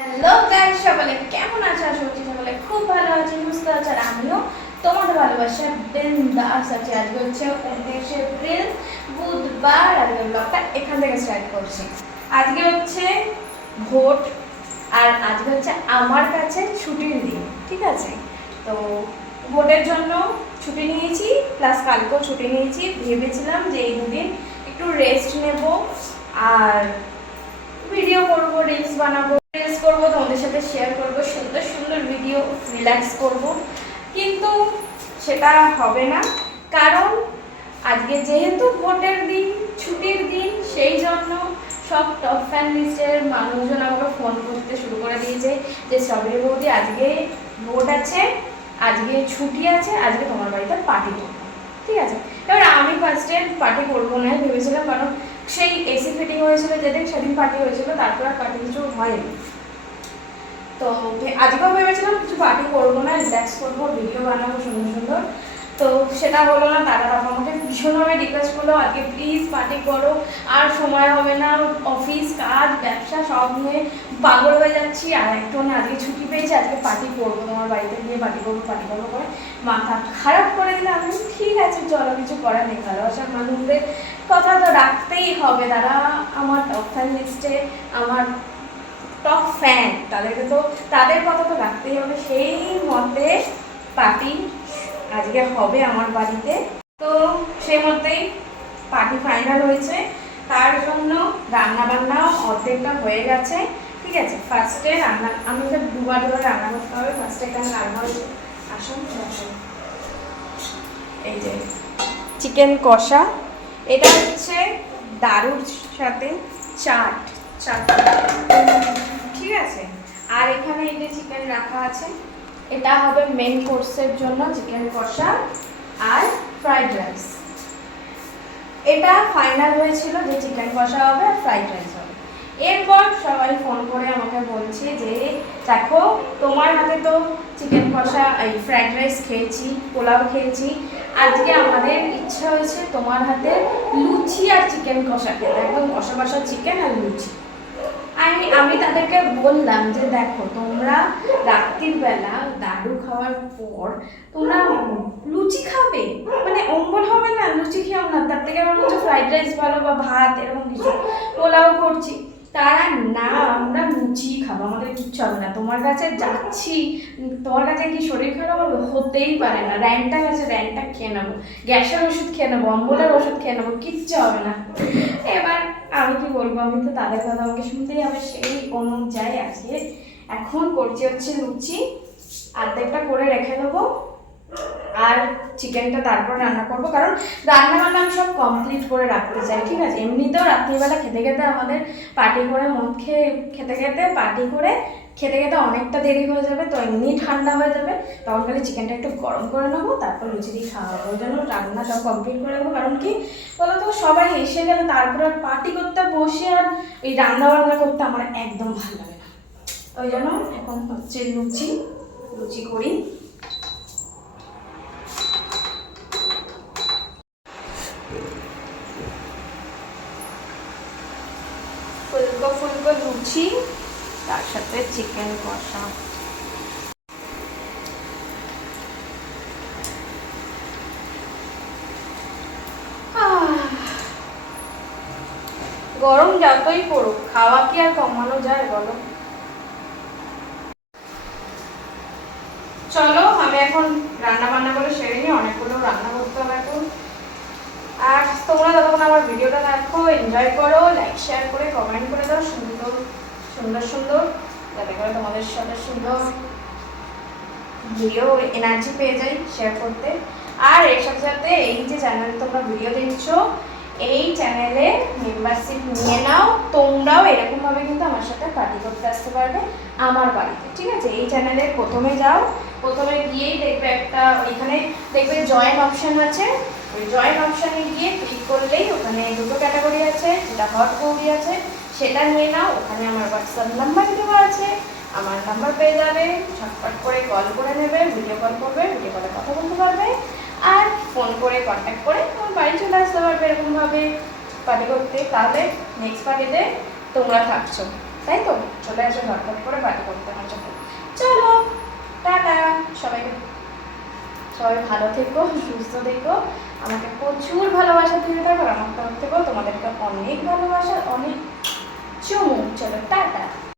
Hello guys, সকলে কেমন আছো? আশা করছি সকলে খুব ভালো আছে, সুস্থ আছে। আর আমিও তোমাদের ভালোবাসার বিন্দাস আছি। আজকে হচ্ছে 29 এপ্রিল, বুধবার। আজকে ব্লগটা এখান থেকে স্টার্ট করছি। আজকে হচ্ছে ভোট, আর আজকে হচ্ছে আমার কাছে ছুটির দিন, ঠিক আছে? তো ভোটের জন্য ছুটি নিয়েছি, প্লাস কালকেও ছুটি নিয়েছি। ভেবেছিলাম যে এই দুদিন একটু রেস্ট নেব, আর ভিডিও করব, রিলস বানাবো, রিলস করবো, তোমাদের সাথে শেয়ার করব সুন্দর সুন্দর ভিডিও, রিল্যাক্স করব। কিন্তু সেটা হবে না, কারণ আজকে যেহেতু ভোটের দিন, ছুটির দিন, সেই জন্য সব টপ ফ্যান লিস্টের মানুষজন আমাকে ফোন করতে শুরু করে দিয়েছে যে স্ট্রবেরি বৌদি, আজকে ভোট আছে, আজকে ছুটি আছে, আজকে তোমার বাড়িতে পার্টি করবো, ঠিক আছে? এবার আমি ফার্স্টে পার্টি করবো না ভেবেছিলাম, কারণ সেই এসি ফিটিং হয়েছিল যেদিন, সেদিন পার্টি হয়েছিল, তারপর আর পার্টি কিছু হয়নি। তো আজকেও ভেবেছিলাম কিছু পার্টি করবো না, রিল্যাক্স করবো, ভিডিও বানাবো সুন্দর সুন্দর। তো সেটা হলো না। তারা আমাকে ভীষণভাবে রিকোয়েস্ট করলো আজকে প্লিজ পার্টি করো, আর সময় হবে না, অফিস কাজ ব্যবসা সব নিয়ে পাগল হয়ে যাচ্ছি, আর একটু না আজকে ছুটি পেয়েছি, আজকে পার্টি করবো, তোমার বাড়িতে গিয়ে পার্টি করবো করে মাথা খারাপ করে দিলে আমি ঠিক আছে চলো, কিছু করার নেই। ভালোবাসার মানুষদের কথা তো রাখতেই হবে, তারা আমার টপ ফ্যান লিস্টে, আমার টপ ফ্যান, তাদেরকে তো তাদের কথা তো রাখতেই হবে। সেই মতে পার্টি আজকে হবে আমার বাড়িতে। তো সেই মতেই পার্টি ফাইনাল হয়েছে। তার জন্য রান্না বান্নাও অর্ধেকটা হয়ে গেছে, ঠিক আছে? ফার্স্টে রান্না, আমি তো দুবার রান্না করতে হবে। ফার্স্টে এখানে রান্না হয়েছে, আসুন এই যে চিকেন কষা, এটা হচ্ছে দারুর সাথে চাট, ঠিক আছে? আর এখানে এই যে চিকেন রাখা আছে, এটা হবে মেন কোর্সের জন্য চিকেন কষা আর ফ্রাইড রাইস। এটা ফাইনাল হয়েছিল যে চিকেন কষা হবে আর ফ্রাইড রাইস হবে। এরপর সবাই ফোন করে আমাকে বলছে যে দেখো, তোমার হাতে তো চিকেন কষা, এই ফ্রাইড রাইস খেয়েছি, পোলাও খেয়েছি, আজকে আমাদের ইচ্ছা হয়েছে তোমার হাতে লুচি আর চিকেন কষা খেতে, একদম কষা কষা চিকেন আর লুচি। আমি তাদেরকে বললাম যে দেখো, তোমরা রাত্রির বেলা দাদু খাওয়ার পর তোমরা লুচি খাবে, মানে অম্বল হবে না? লুচি খেও না, তার থেকে আমার হচ্ছে ফ্রাইড রাইস ভালো, বা ভাত এরকম কিছু, পোলাও করছি। তারা না, আমরা লুচি খাবো, আমাদের কিচ্ছু হবে না, তোমার কাছে যাচ্ছি, তোমার কাছে কি শরীর খারাপ হবে? হতেই পারে না, র্যানটা গেছে, র্যানটা খেয়ে নেবো, গ্যাসের ওষুধ খেয়ে নেবো, অম্বলের ওষুধ খেয়ে নেবো, কিচ্ছু হবে না। এবার আমি কি বলবো, আমি তো তাদের কথা আমাকে শুনতেই হবে। সেই অনুযায়ী আজকে এখন করছি হচ্ছে লুচি, অর্ধেকটা করে রেখে দেবো, আর চিকেনটা তারপর রান্না করবো, কারণ রান্না বান্না আমি সব কমপ্লিট করে রাখতে চাই, ঠিক আছে? এমনিতেও রাত্রিবেলা খেতে খেতে আমাদের পার্টি করে, মদ খেয়ে খেতে খেতে পার্টি করে খেতে খেতে অনেকটা দেরি হয়ে যাবে, তো এমনি ঠান্ডা হয়ে যাবে, তখন খালি চিকেনটা একটু গরম করে নেবো, তারপর লুচি দিয়ে খাওয়া হবে। ওই জন্য রান্না সব কমপ্লিট করে নেবো, কারণ কি বলতো, সবাই এসে গেলে তারপর আর পার্টি করতে বসে আর ওই রান্না বান্না করতে আমার একদম ভালো লাগে না। ওই জন্য এখন হচ্ছে লুচি লুচি করি। ফুলকো ফুলকো লুচি, তার সাথে চিকেন কষা। গরম যতই পড়ুক, খাওয়া কি আর কমানো যায় বলো? চলো আমি এখন রান্না বান্না করে সেরে নিই, অনেকগুলো রান্না করতে হবে এখন। আর তোমরা ততক্ষণ আমার ভিডিওটা দেখো, এনজয় করো, লাইক শেয়ার করে কমেন্ট করে দাও সুন্দর সুন্দর সুন্দর, যাতে করে তোমাদের সাথে সুন্দর ভিডিও এনার্জি পেয়ে যাই শেয়ার করতে। আর এর সাথে সাথে এই যে চ্যানেলে তোমরা ভিডিও দেখছো, এই চ্যানেলে মেম্বারশিপ নিয়ে নাও, তোমরাও এরকমভাবে কিন্তু আমার সাথে পার্টি করতে আসতে পারবে আমার বাড়িতে, ঠিক আছে? এই চ্যানেলে প্রথমে যাও, প্রথমে গিয়েই দেখবে একটা, ওইখানে দেখবে জয়েন অপশান আছে, ওই জয়েন অপশানে গিয়ে ক্লিক করলেই ওখানে দুটো ক্যাটাগরি আছে, যেটা হট গৌরি আছে সেটা নিয়ে নাও। ওখানে আমার হোয়াটসঅ্যাপ নাম্বার দেওয়া আছে, আমার নাম্বার পেয়ে যাবে, ঝটপট করে কল করে নেবে, ভিডিও কল করবে, ভিডিও কলে কথা বলতে পারবে, আর ফোন করে কন্ট্যাক্ট করে আমার বাড়ি চলে আসতে পারবে এরকমভাবে পার্টি করতে। তাহলে নেক্সট পার্টিতে তোমরা থাকছো। তাই তো চলে আসে ঝটপট করে পার্টি করতে আমার জন্য। চলো টাটা সবাইকে, সবাই ভালো থেকো, সুস্থ থেকো, আমাকে প্রচুর ভালোবাসা দিতে থাকো, আমার তরফ থেকেও তোমাদেরকে অনেক ভালোবাসা, অনেক চুমু। চলো টাটা।